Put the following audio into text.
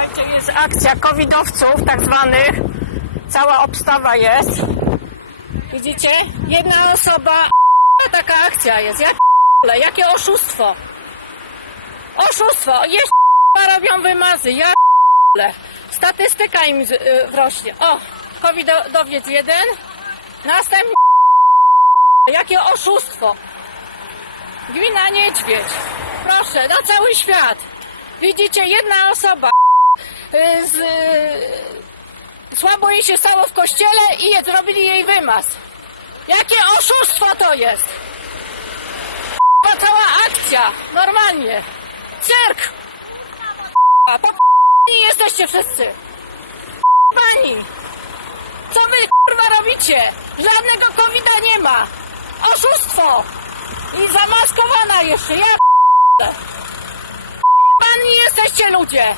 Słuchajcie, jest akcja covidowców tak zwanych. Cała obstawa jest. Widzicie? Jedna osoba. Taka akcja jest. Ja p***le, jakie oszustwo. Oszustwo. Jeszcze robią wymazy. Ja. Statystyka im y, wrośnie. O, covidowiec jeden. Następnie jakie oszustwo. Gmina Niedźwiedź. Proszę, na cały świat. Widzicie, jedna osoba z, y, słabo jej się stało w kościele i je, zrobili jej wymaz. Jakie oszustwo to jest? Cała akcja, normalnie. Cyrk! Po jesteście wszyscy. Pani! Co wy kurwa robicie? Żadnego covida nie ma. Oszustwo! I zamaskowana jeszcze, ja. Pani jesteście ludzie!